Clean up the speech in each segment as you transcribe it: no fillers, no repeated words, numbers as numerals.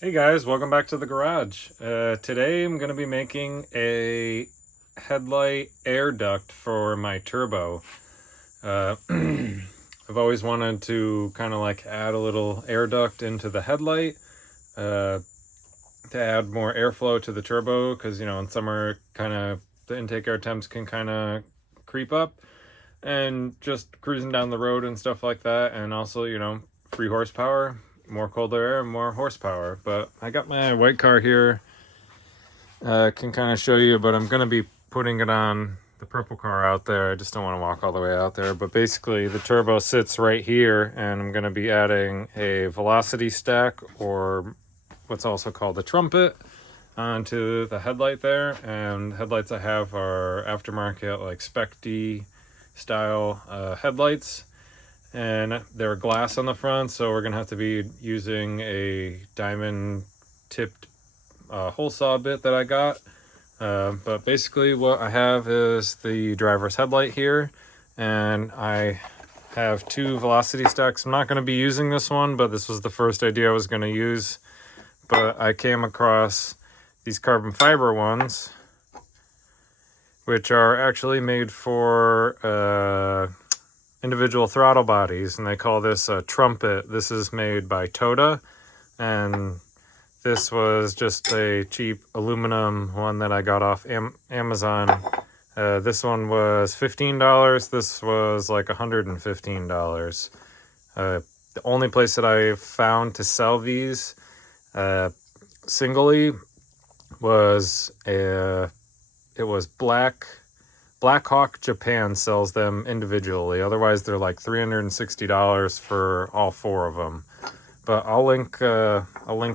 Hey guys, welcome back to the garage. Today I'm going to be making a headlight air duct for my turbo. I've always wanted to kind of like add a little air duct into the headlight uh, to add more airflow to the turbo because, in summer kind of the intake air temps can kind of creep up, and just cruising down the road and stuff like that, and also, free horsepower, more colder air, more horsepower. But I got my white car here. Can kind of show you, but I'm going to be putting it on the purple car out there. I just don't want to walk all the way out there. But basically, the turbo sits right here, and I'm going to be adding a velocity stack, or what's also called a trumpet, onto the headlight there. And headlights I have are aftermarket, like Spec D style headlights, and they're glass on the front, so we're gonna have to be using a diamond tipped hole saw bit that I got. But basically what I have is the driver's headlight here, and I have two velocity stacks. I'm not going to be using this one, but this was the first idea I was going to use. But I came across these carbon fiber ones, which are actually made for individual throttle bodies, and they call this a trumpet. This is made by Toda, and this was just a cheap aluminum one that I got off Amazon. This one was $15. This was like $115. The only place that I found to sell these singly was it was Black Hawk Japan sells them individually. Otherwise, they're like $360 for all four of them. But I'll link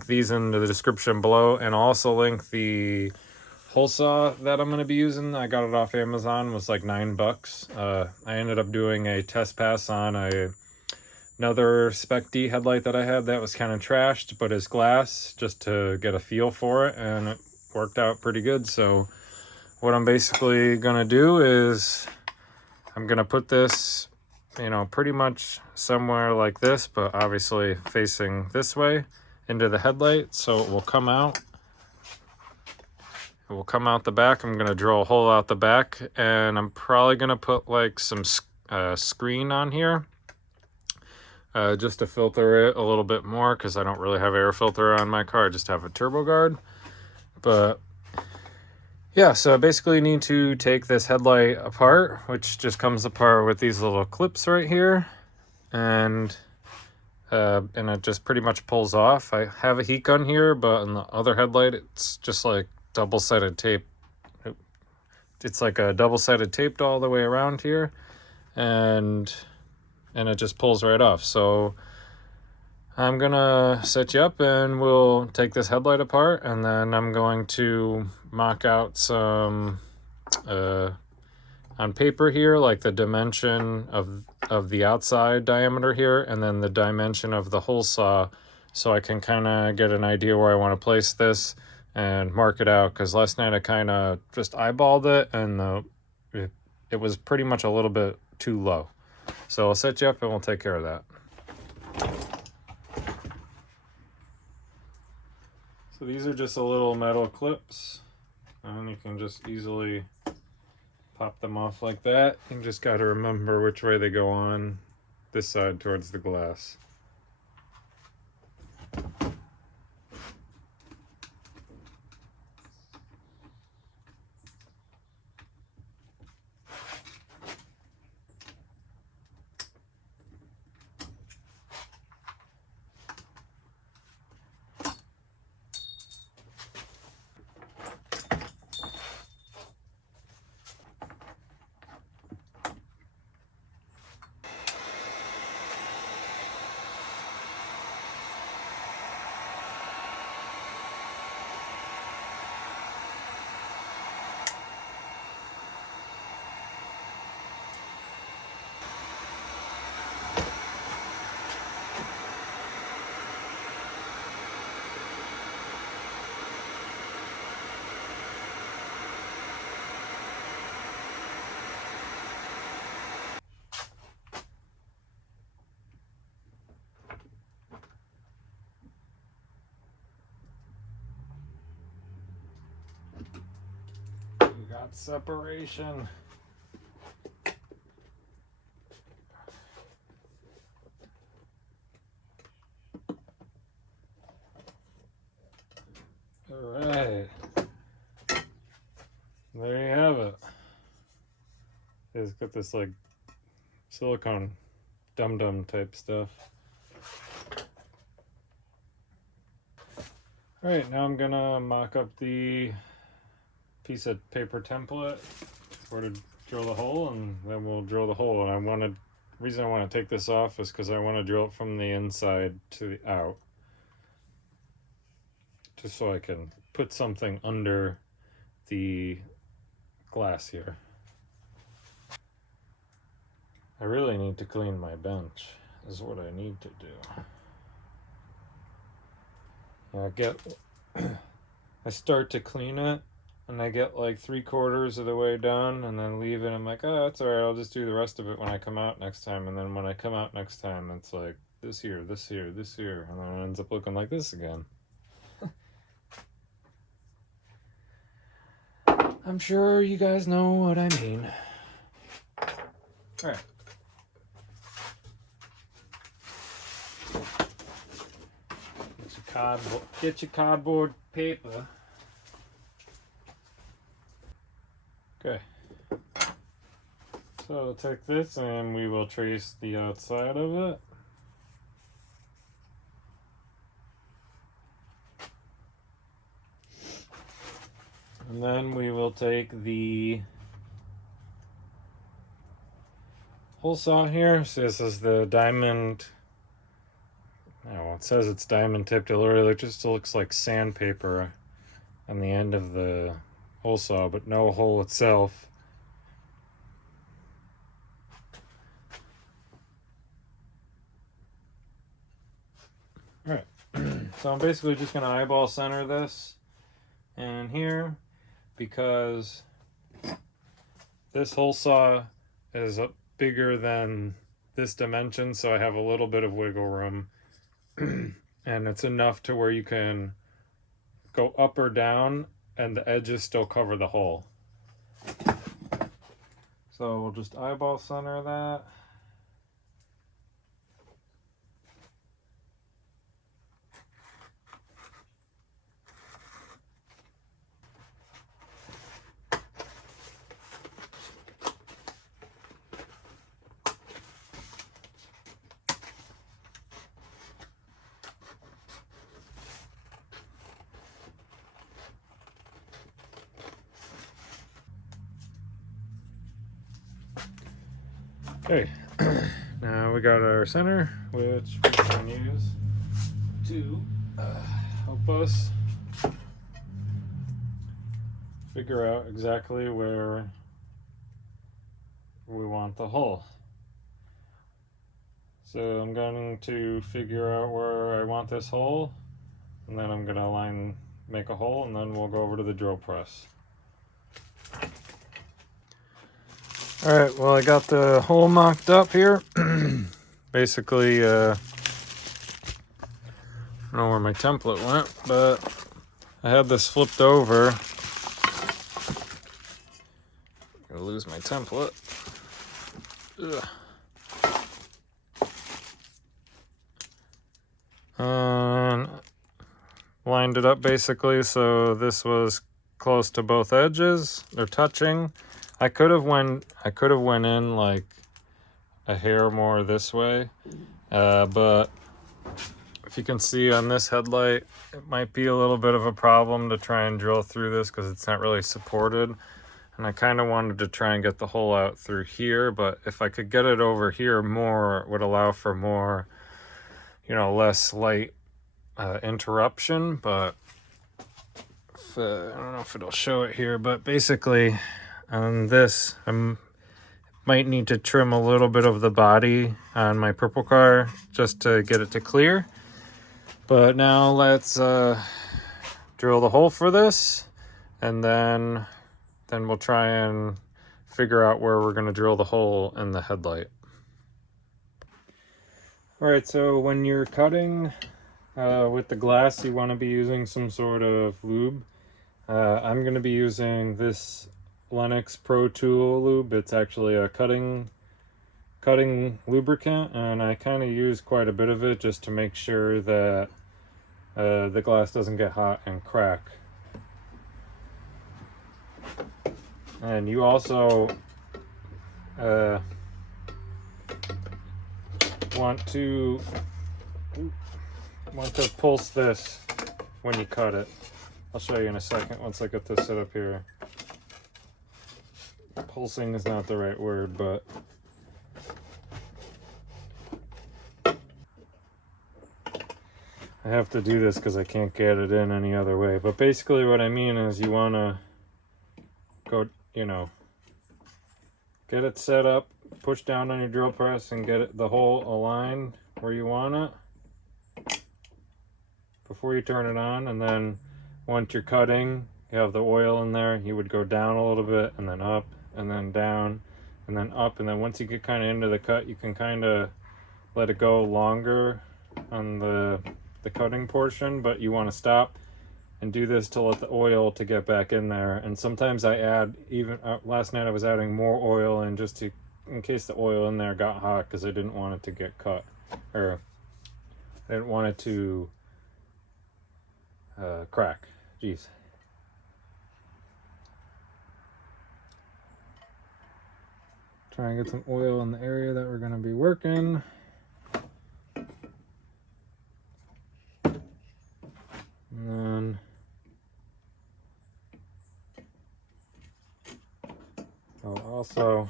these in the description below, and I'll also link the hole saw that I'm going to be using. I got it off Amazon. It was like $9. I ended up doing a test pass on another Spec D headlight that I had that was kind of trashed, but it's glass, just to get a feel for it, and it worked out pretty good. So what I'm basically going to do is I'm going to put this, pretty much somewhere like this, but obviously facing this way into the headlight, so it will come out. It will come out the back. I'm going to drill a hole out the back, and I'm probably going to put like some screen on here just to filter it a little bit more, because I don't really have air filter on my car. I just have a turbo guard. But yeah, so I basically need to take this headlight apart, which just comes apart with these little clips right here, and it just pretty much pulls off. I have a heat gun here, but on the other headlight, it's just like double-sided tape. It's like a double-sided taped all the way around here, and it just pulls right off. So I'm gonna set you up, and we'll take this headlight apart, and then I'm going to mock out some on paper here, like the dimension of the outside diameter here, and then the dimension of the hole saw, so I can kind of get an idea where I want to place this and mark it out, because last night I kind of just eyeballed it, and it was pretty much a little bit too low. So I'll set you up and we'll take care of that. So these are just a little metal clips, and you can just easily pop them off like that. You just got to remember which way they go on, this side towards the glass. that separation. Alright. There you have it. It's got this like silicone dum-dum type stuff. Alright, now I'm gonna mock up the piece of paper template where to drill the hole, and then we'll drill the hole. And the reason I want to take this off is because I want to drill it from the inside to the out, just so I can put something under the glass here. I really need to clean my bench, is what I need to do. I start to clean it, and I get like 3/4 of the way done, and then leave it. I'm like, oh, that's all right. I'll just do the rest of it when I come out next time. And then when I come out next time, it's like this here, this here, this here, and then it ends up looking like this again. I'm sure you guys know what I mean. All right. Get your cardboard paper. Okay. So I'll take this and we will trace the outside of it. And then we will take the hole saw here. So this is the diamond. Oh, it says it's diamond tipped. It literally just looks like sandpaper on the end of the hole saw, but no hole itself. All right. So I'm basically just going to eyeball center this in here, because this hole saw is bigger than this dimension, so I have a little bit of wiggle room. And it's enough to where you can go up or down and the edges still cover the hole. So we'll just eyeball center that. Okay, now we got our center, which we can use to help us figure out exactly where we want the hole. So I'm going to figure out where I want this hole, and then I'm going to make a hole, and then we'll go over to the drill press. All right, well, I got the hole mocked up here. Basically, I don't know where my template went, but I had this flipped over. I'm gonna lose my template. Ugh. Lined it up basically so this was close to both edges. They're touching. I could have went in like a hair more this way, but if you can see on this headlight, it might be a little bit of a problem to try and drill through this because it's not really supported. And I kind of wanted to try and get the hole out through here, but if I could get it over here more, it would allow for more, less light interruption. But I don't know if it'll show it here, but basically on this, I might need to trim a little bit of the body on my purple car just to get it to clear. But now let's drill the hole for this, and then we'll try and figure out where we're going to drill the hole in the headlight. All right, so when you're cutting with the glass, you want to be using some sort of lube. I'm going to be using this Lennox Pro Tool Lube. It's actually a cutting lubricant, and I kind of use quite a bit of it just to make sure that the glass doesn't get hot and crack. And you also want to pulse this when you cut it. I'll show you in a second once I get this set up here. Pulsing is not the right word, but I have to do this because I can't get it in any other way. But basically what I mean is you want to go, you know, get it set up, push down on your drill press and get it, the hole aligned where you want it before you turn it on. And then once you're cutting, you have the oil in there, you would go down a little bit and then up and then down and then up. And then once you get kind of into the cut, you can kind of let it go longer on the cutting portion, but you want to stop and do this to let the oil to get back in there. And sometimes I add, even last night I was adding more oil in just to, in case the oil in there got hot, because I didn't want it to get cut, or I didn't want it to crack. Jeez. Try and get some oil in the area that we're going to be working. And then also,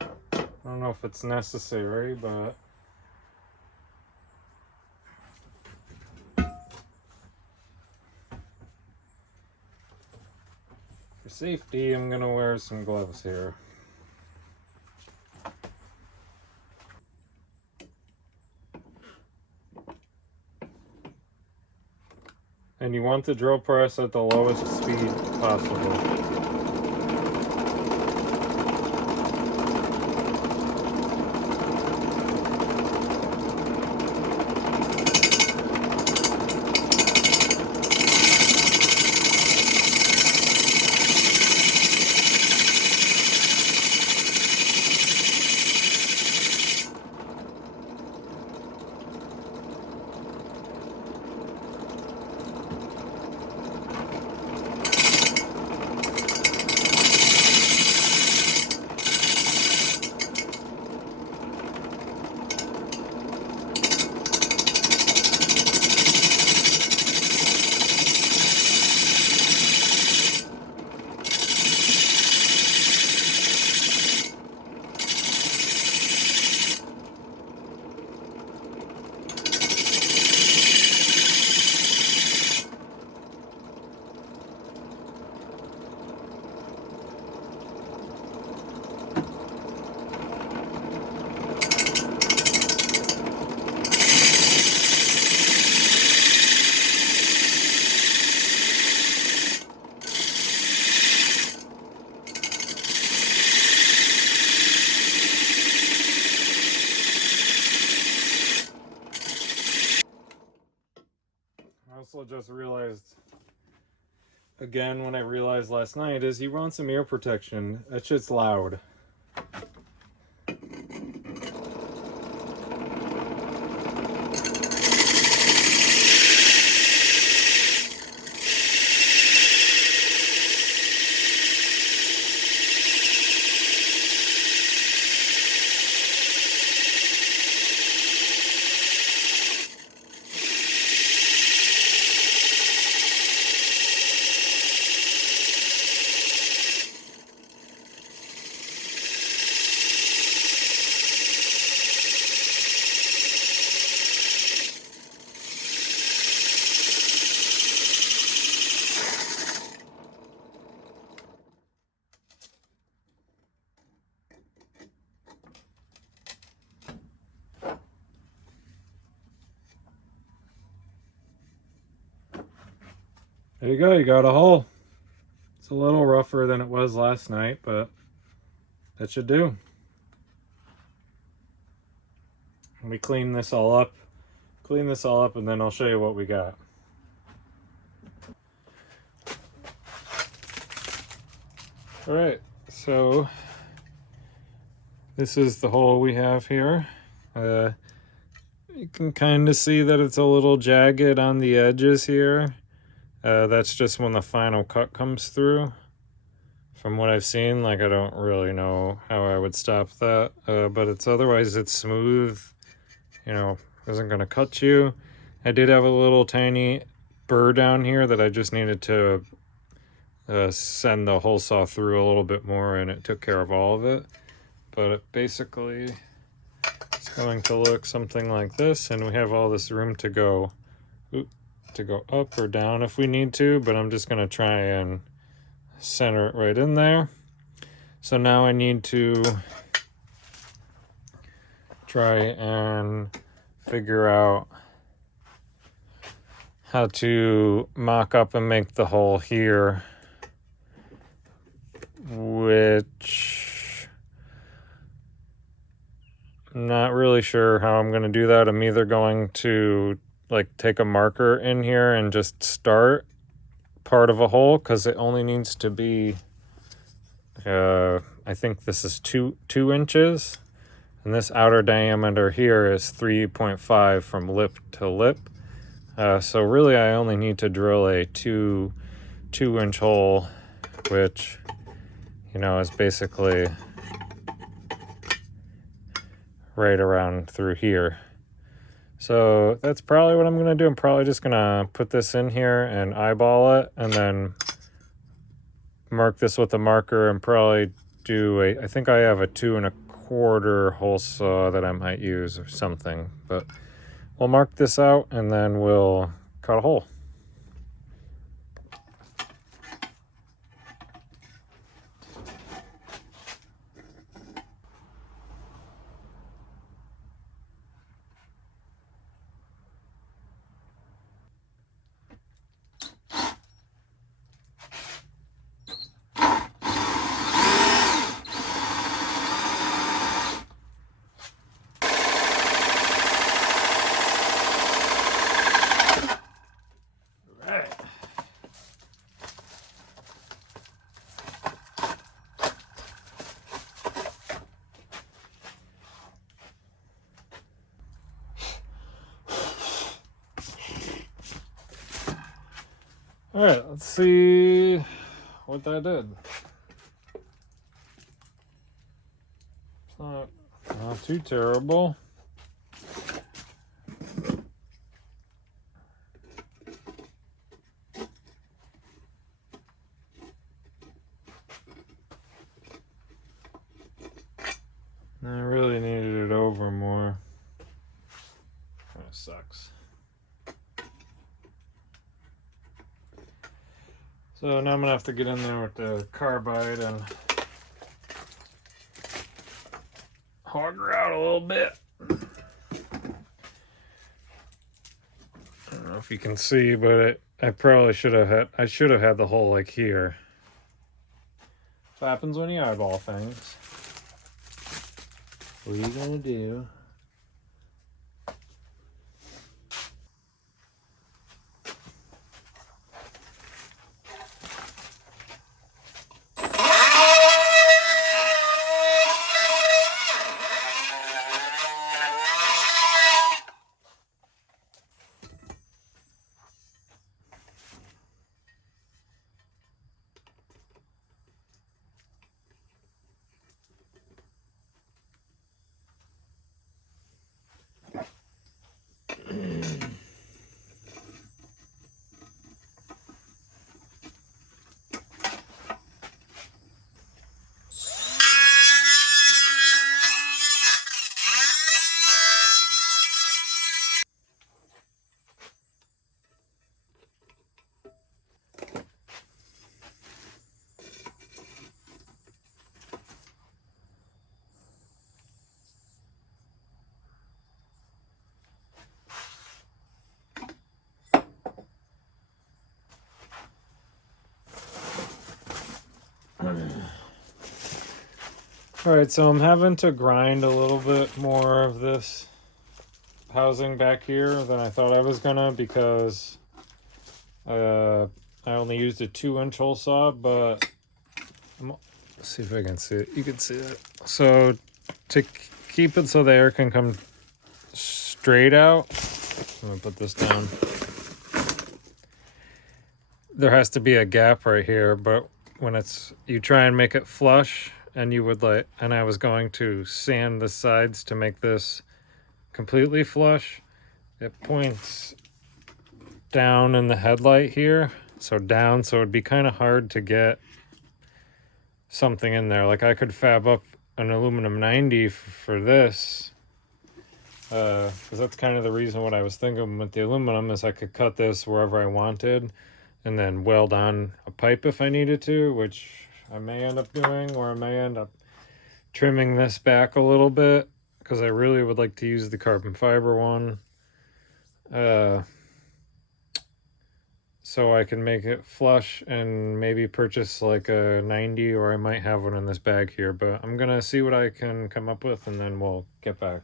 I don't know if it's necessary, but for safety, I'm gonna wear some gloves here. And you want the drill press at the lowest speed possible. Also just realized again when I realized last night is you want some ear protection. That shit's loud. There you go, you got a hole. It's a little rougher than it was last night, but that should do. Let me clean this all up, and then I'll show you what we got. All right, so this is the hole we have here. You can kind of see that it's a little jagged on the edges here. That's just when the final cut comes through. From what I've seen, like, I don't really know how I would stop that, but otherwise it's smooth, you know, isn't gonna cut you. I did have a little tiny burr down here that I just needed to send the hole saw through a little bit more, and it took care of all of it. But it basically it's going to look something like this, and we have all this room to go up or down if we need to, but I'm just gonna try and center it right in there. So now I need to try and figure out how to mock up and make the hole here, which I'm not really sure how I'm going to do that. I'm either going to like take a marker in here and just start part of a hole, because it only needs to be I think this is two inches, and this outer diameter here is 3.5 from lip to lip. So really I only need to drill a 2-inch hole, which, you know, is basically right around through here. So that's probably what I'm going to do. I'm probably just going to put this in here and eyeball it, and then mark this with a marker, and probably do I think I have a 2 1/4 hole saw that I might use or something. But we'll mark this out, and then we'll cut a hole. All right, let's see what that did. It's not too terrible. I really needed it over more. Kind of sucks. So now I'm gonna have to get in there with the carbide and hog her out a little bit. I don't know if you can see, but I probably should have had the hole like here. What happens when you eyeball things? What are you gonna do? Alright, so I'm having to grind a little bit more of this housing back here than I thought I was gonna, because I only used a 2-inch hole saw, but Let's see if I can see it. You can see it. So to keep it so the air can come straight out, I'm gonna put this down. There has to be a gap right here, but when you try and make it flush, and I was going to sand the sides to make this completely flush. It points down in the headlight here, so down, so it'd be kind of hard to get something in there. Like I could fab up an aluminum 90 for this, because that's kind of the reason what I was thinking with the aluminum is I could cut this wherever I wanted and then weld on a pipe if I needed to, which I may end up doing, or I may end up trimming this back a little bit because I really would like to use the carbon fiber one, so I can make it flush and maybe purchase like a 90, or I might have one in this bag here, but I'm gonna see what I can come up with and then we'll get back.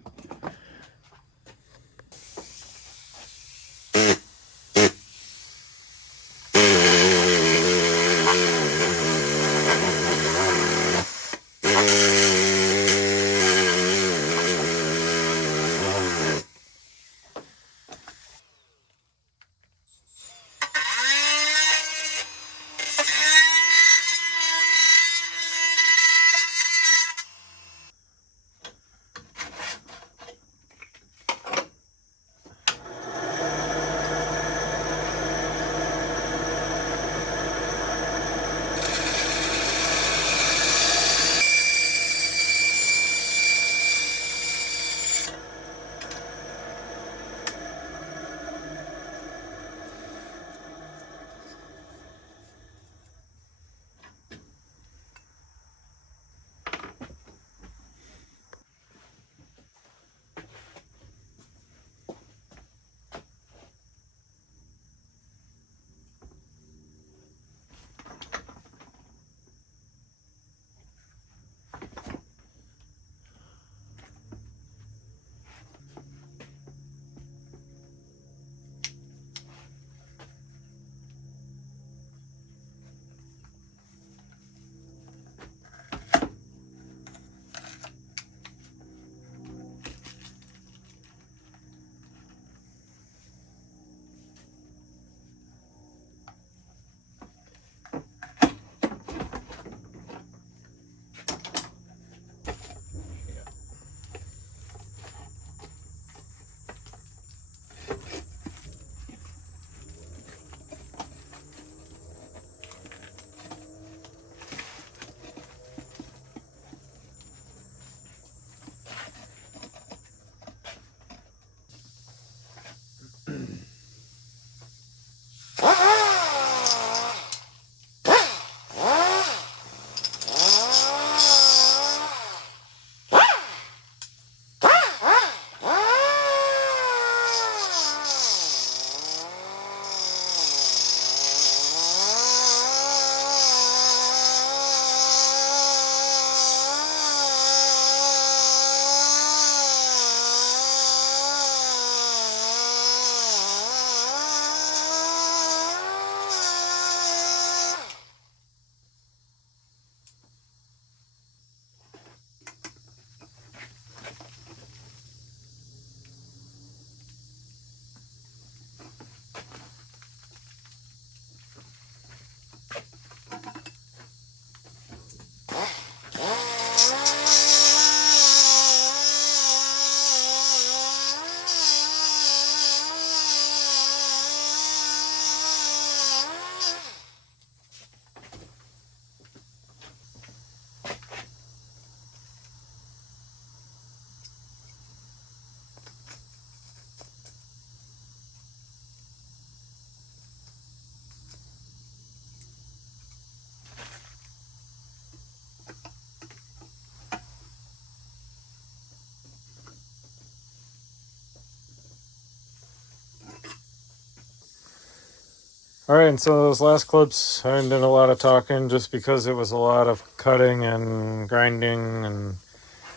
All right, and so those last clips, I did a lot of talking just because it was a lot of cutting and grinding and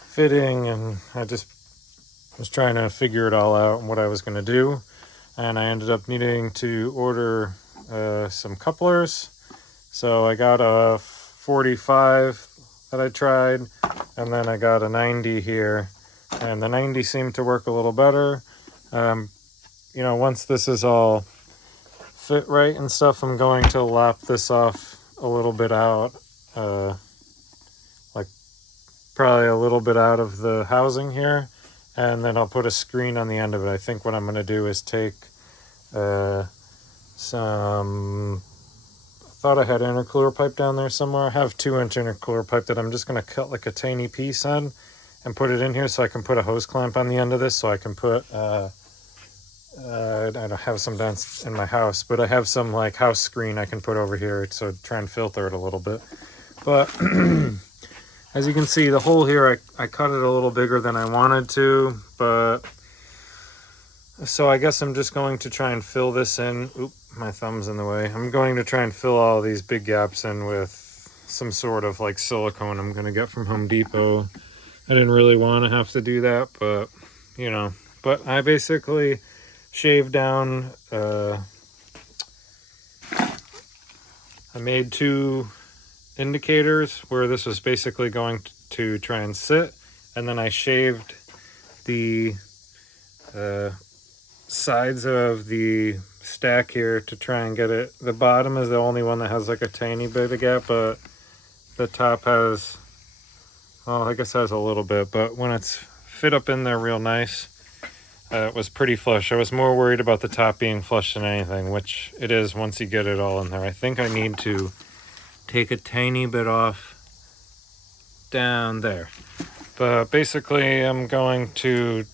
fitting, and I just was trying to figure it all out and what I was going to do. And I ended up needing to order some couplers. So I got a 45 that I tried, and then I got a 90 here, and the 90 seemed to work a little better. You know, once this is all fit right and stuff, I'm going to lap this off a little bit out, like probably a little bit out of the housing here, and then I'll put a screen on the end of it. I think what I'm going to do is take some, I thought I had intercooler pipe down there somewhere. I have 2-inch intercooler pipe that I'm just going to cut like a tiny piece on and put it in here so I can put a hose clamp on the end of this, so I can put I don't have some down in my house, but I have some like house screen I can put over here to try and filter it a little bit. But as you can see, the hole here, I cut it a little bigger than I wanted to, but so I guess I'm just going to try and fill this in. Oop, my thumb's in the way. I'm going to try and fill all these big gaps in with some sort of like silicone I'm going to get from Home Depot. I didn't really want to have to do that, but you know, but I basically shaved down, I made 2 indicators where this was basically going to try and sit, and then I shaved the sides of the stack here to try and get it. The bottom is the only one that has like a tiny bit of gap, but the top has, well, I guess has a little bit, but when it's fit up in there real nice, it was pretty flush. I was more worried about the top being flush than anything, which it is once you get it all in there. I think I need to take a tiny bit off down there. But basically I'm going to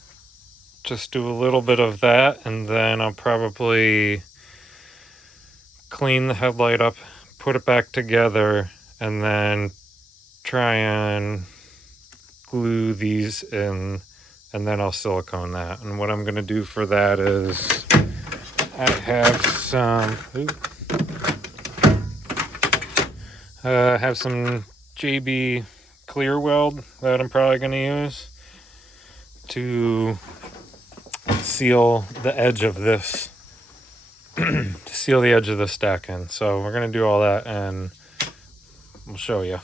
just do a little bit of that, and then I'll probably clean the headlight up, put it back together, and then try and glue these in, and then I'll silicone that. And what I'm going to do for that is I have some JB clear weld that I'm probably going to use to seal the edge of this to seal the edge of the stack in. So we're going to do all that and we'll show you.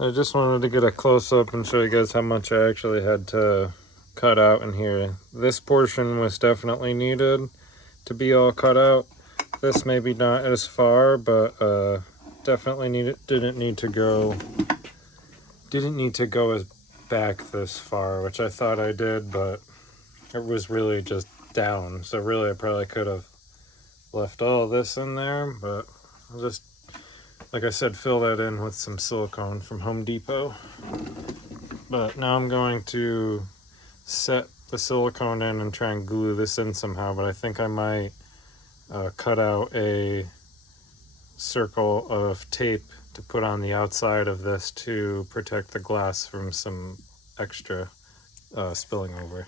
I just wanted to get a close-up and show you guys how much I actually had to cut out in here. This portion was definitely needed to be all cut out. This maybe not as far, but definitely didn't need to go as back this far, which I thought I did, but it was really just down. So really I probably could have left all this in there, but I'll just, like I said, fill that in with some silicone from Home Depot. But now I'm going to set the silicone in and try and glue this in somehow, but I think I might cut out a circle of tape to put on the outside of this to protect the glass from some extra spilling over.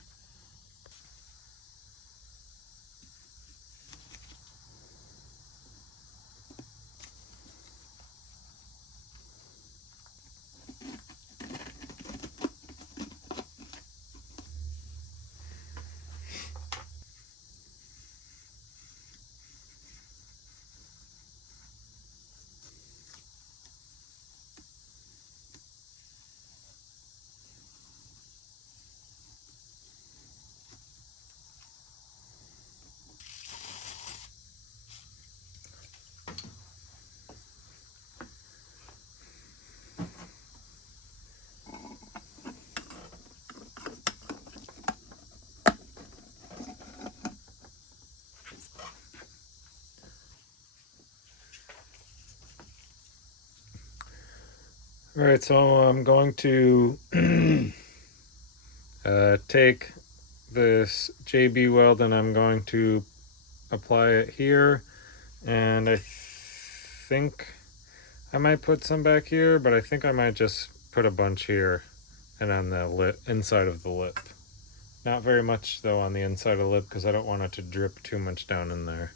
All right, so I'm going to take this JB weld and I'm going to apply it here, and I think I might put some back here, but I think I might just put a bunch here and on the lip, inside of the lip. Not very much though on the inside of the lip because I don't want it to drip too much down in there.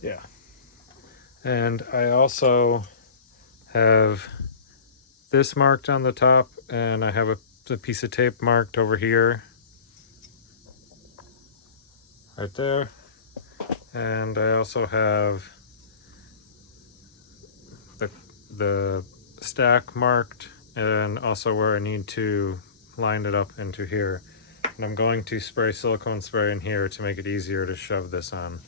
Yeah. And I also have this marked on the top, and I have a piece of tape marked over here, right there. And I also have the stack marked, and also where I need to line it up into here. And I'm going to spray silicone spray in here to make it easier to shove this on.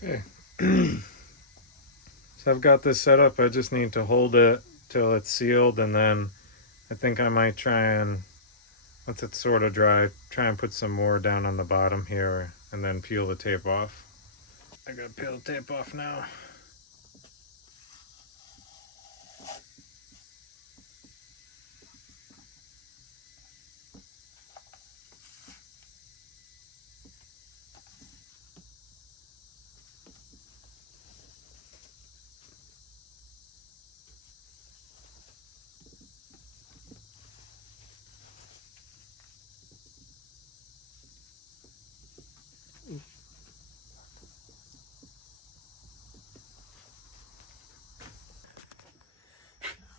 Okay. So I've got this set up. I just need to hold it till it's sealed, and then I think I might try and, once it's sort of dry, try and put some more down on the bottom here and then peel the tape off. I gotta peel the tape off now.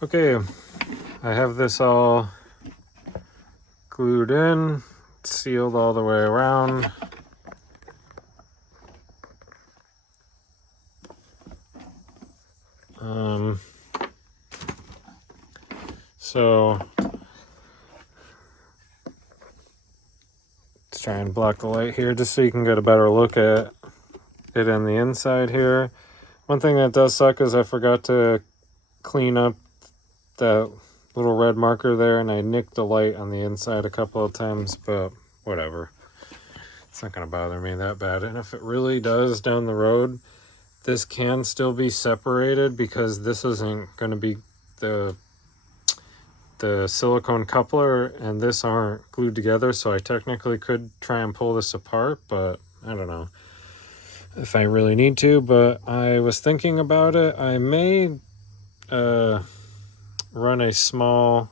Okay, I have this all glued in, sealed all the way around. So let's try and block the light here just so you can get a better look at it on the inside here. One thing that does suck is I forgot to clean up that little red marker there, and I nicked the light on the inside a couple of times, but whatever. It's not going to bother me that bad. And if it really does down the road, this can still be separated because this isn't going to be the silicone coupler and this aren't glued together, so I technically could try and pull this apart, but I don't know if I really need to. But I was thinking about it. I may run a small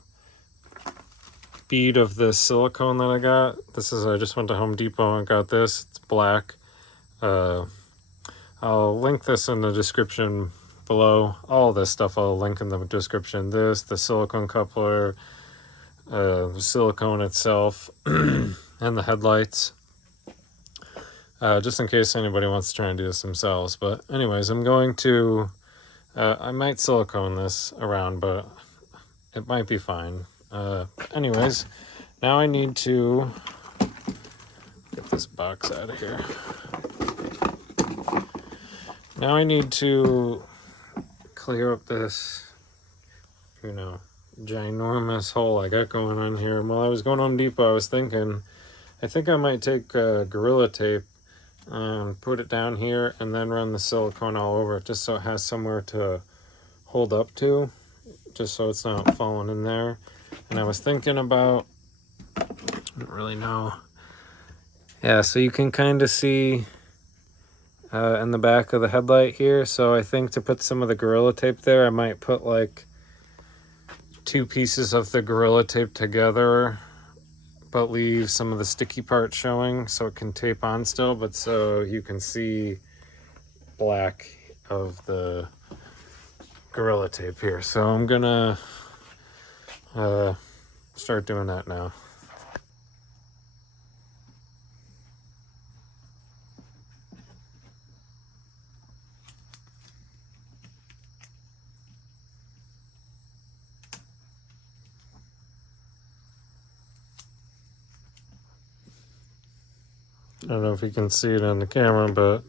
bead of the silicone that I got. I just went to Home Depot and got this. It's black. I'll link this in the description below. All this stuff I'll link in the description. The silicone coupler, the silicone itself, and the headlights. Just in case anybody wants to try and do this themselves. But anyways, I'm going to, I might silicone this around, but it might be fine. Anyways, now I need to get this box out of here. Now I need to clear up this, ginormous hole I got going on here. While I was going Home Depot, I was thinking, I think I might take Gorilla Tape and put it down here and then run the silicone all over it just so it has somewhere to hold up to, just so it's not falling in there. And I was thinking about don't really know. Yeah, so you can kind of see in the back of the headlight here. So I think to put some of the Gorilla Tape there, I might put like 2 pieces of the Gorilla Tape together, but leave some of the sticky part showing so it can tape on still, but so you can see black of the Gorilla Tape here. So I'm gonna start doing that now. I don't know if you can see it on the camera, but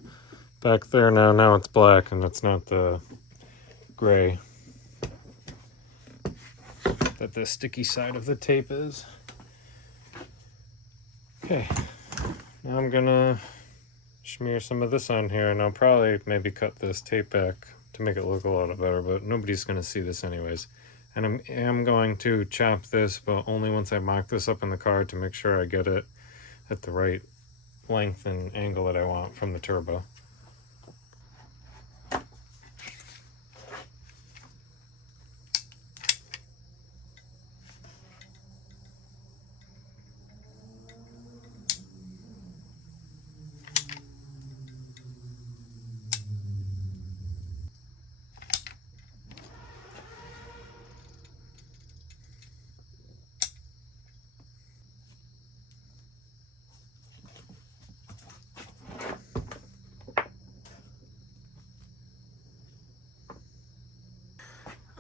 back there now it's black and it's not the gray that the sticky side of the tape is. Okay, now I'm gonna smear some of this on here, and I'll probably maybe cut this tape back to make it look a lot better, but nobody's gonna see this anyways. And I am going to chop this, but only once I mock this up in the car to make sure I get it at the right length and angle that I want from the turbo.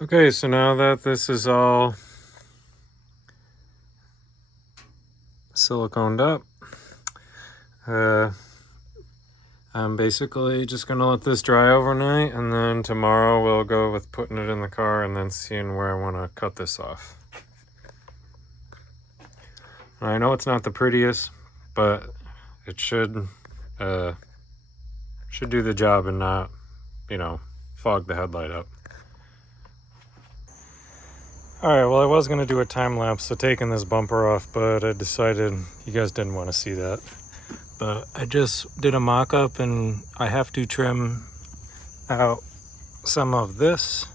Okay, so now that this is all siliconed up, I'm basically just gonna let this dry overnight, and then tomorrow we'll go with putting it in the car and then seeing where I want to cut this off. I know it's not the prettiest, but it should do the job and not, fog the headlight up. Alright, well I was going to do a time lapse of taking this bumper off, but I decided you guys didn't want to see that. But I just did a mock-up and I have to trim out some of this.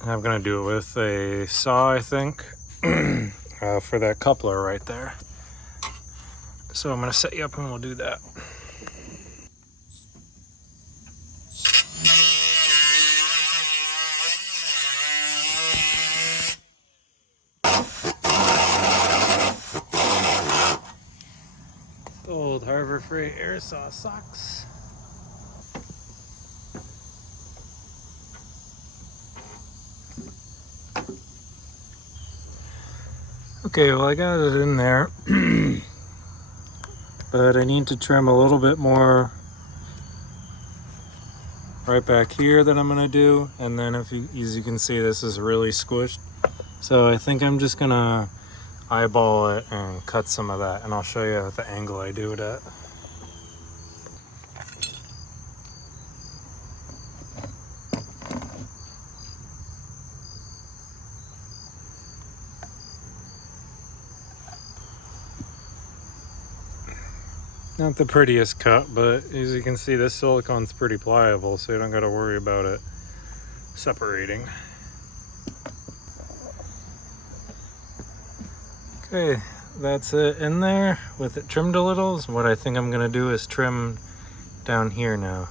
And I'm going to do it with a saw, I think, for that coupler right there. So I'm going to set you up and we'll do that. Old Harbor Freight air saw sucks. Okay, well I got it in there, but I need to trim a little bit more right back here that I'm gonna do, and then as you can see, this is really squished. So I think I'm just gonna eyeball it and cut some of that, and I'll show you at the angle I do it at. Not the prettiest cut, but as you can see, this silicone's pretty pliable, so you don't gotta worry about it separating. Okay, that's it in there with it trimmed a little. So what I think I'm gonna do is trim down here now.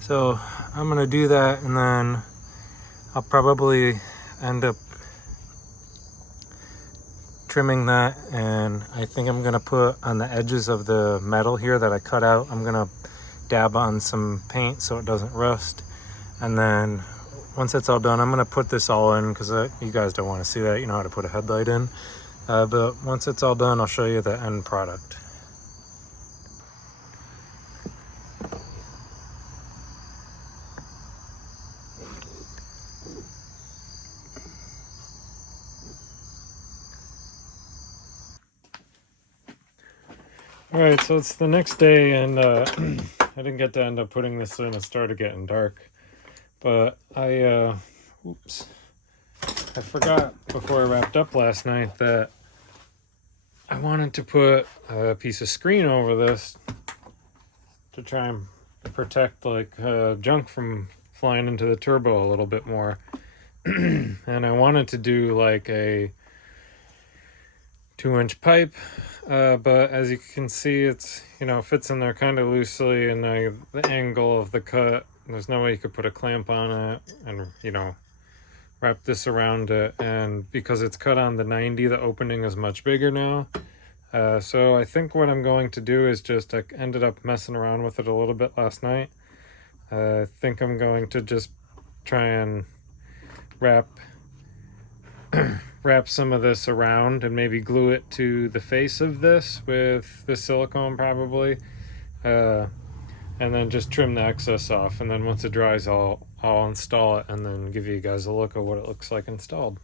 So I'm gonna do that, and then I'll probably end up trimming that, and I think I'm gonna put on the edges of the metal here that I cut out, I'm gonna dab on some paint so it doesn't rust. And then once it's all done, I'm gonna put this all in, because you guys don't want to see that, you know how to put a headlight in. But once it's all done, I'll show you the end product. Alright, so it's the next day, and I didn't get to end up putting this in. It started getting dark. But I I forgot before I wrapped up last night that I wanted to put a piece of screen over this to try and protect like junk from flying into the turbo a little bit more. And I wanted to do like a 2-inch pipe, but as you can see, it's, you know, fits in there kind of loosely, and the angle of the cut, there's no way you could put a clamp on it and, you know, wrap this around it. And because it's cut on the 90, the opening is much bigger now. So I think what I'm going to do is just, I ended up messing around with it a little bit last night. I think I'm going to just try and wrap some of this around and maybe glue it to the face of this with the silicone probably, and then just trim the excess off, and then once it dries I'll install it and then give you guys a look at what it looks like installed.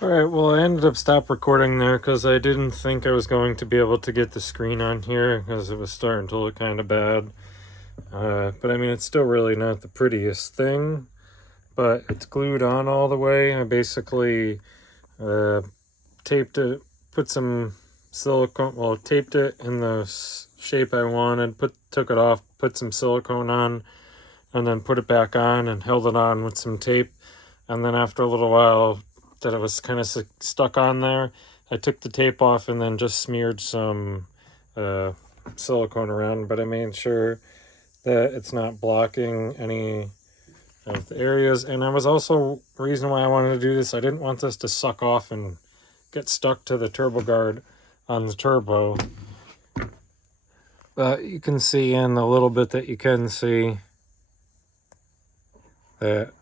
Alright, well, I ended up stop recording there because I didn't think I was going to be able to get the screen on here because it was starting to look kind of bad. But I mean, it's still really not the prettiest thing, but it's glued on all the way. I basically taped it, put some silicone, well, taped it in the shape I wanted, took it off, put some silicone on, and then put it back on and held it on with some tape. And then after a little while that it was kind of stuck on there, I took the tape off and then just smeared some silicone around, but I made sure that it's not blocking any of the areas. And I was also, the reason why I wanted to do this, I didn't want this to suck off and get stuck to the turbo guard on the turbo. But you can see in the little bit that you can see that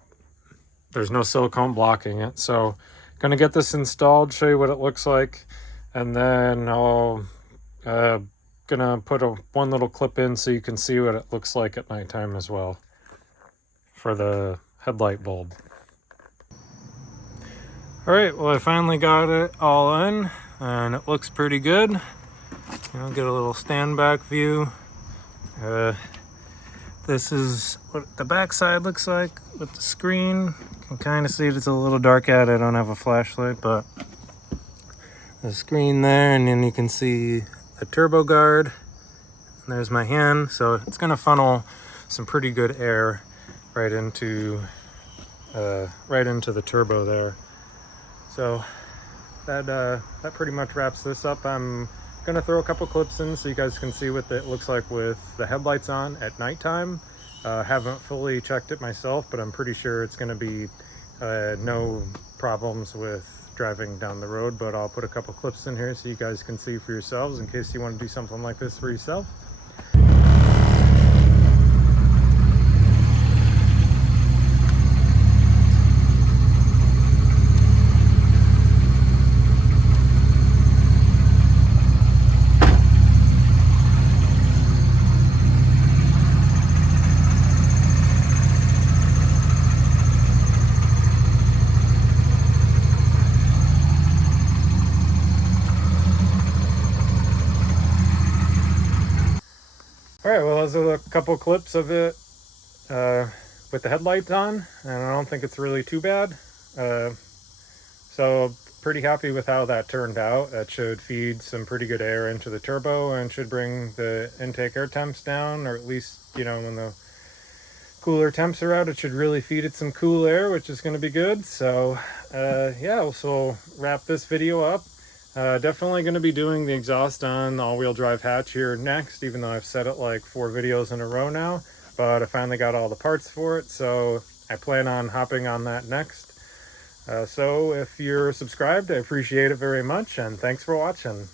there's no silicone blocking it. So gonna get this installed, show you what it looks like, and then I'll gonna put one little clip in so you can see what it looks like at nighttime as well for the headlight bulb. Alright, well, I finally got it all in and it looks pretty good. I'll get a little stand back view. This is what the back side looks like with the screen. You can kind of see it's a little dark out. I don't have a flashlight, but the screen there, and then you can see the turbo guard. And there's my hand, so it's going to funnel some pretty good air right into the turbo there. So that pretty much wraps this up. I'm gonna throw a couple clips in so you guys can see what it looks like with the headlights on at nighttime. Haven't fully checked it myself, but I'm pretty sure it's gonna be no problems with driving down the road. But I'll put a couple clips in here so you guys can see for yourselves in case you want to do something like this for yourself. Alright, well, those are a couple clips of it with the headlights on, and I don't think it's really too bad. So pretty happy with how that turned out. That should feed some pretty good air into the turbo and should bring the intake air temps down, or at least, you know, when the cooler temps are out, it should really feed it some cool air, which is going to be good. So yeah, so we'll wrap this video up. Definitely going to be doing the exhaust on the all-wheel drive hatch here next, even though I've said it like 4 videos in a row now, but I finally got all the parts for it, so I plan on hopping on that next. So if you're subscribed, I appreciate it very much, and thanks for watching.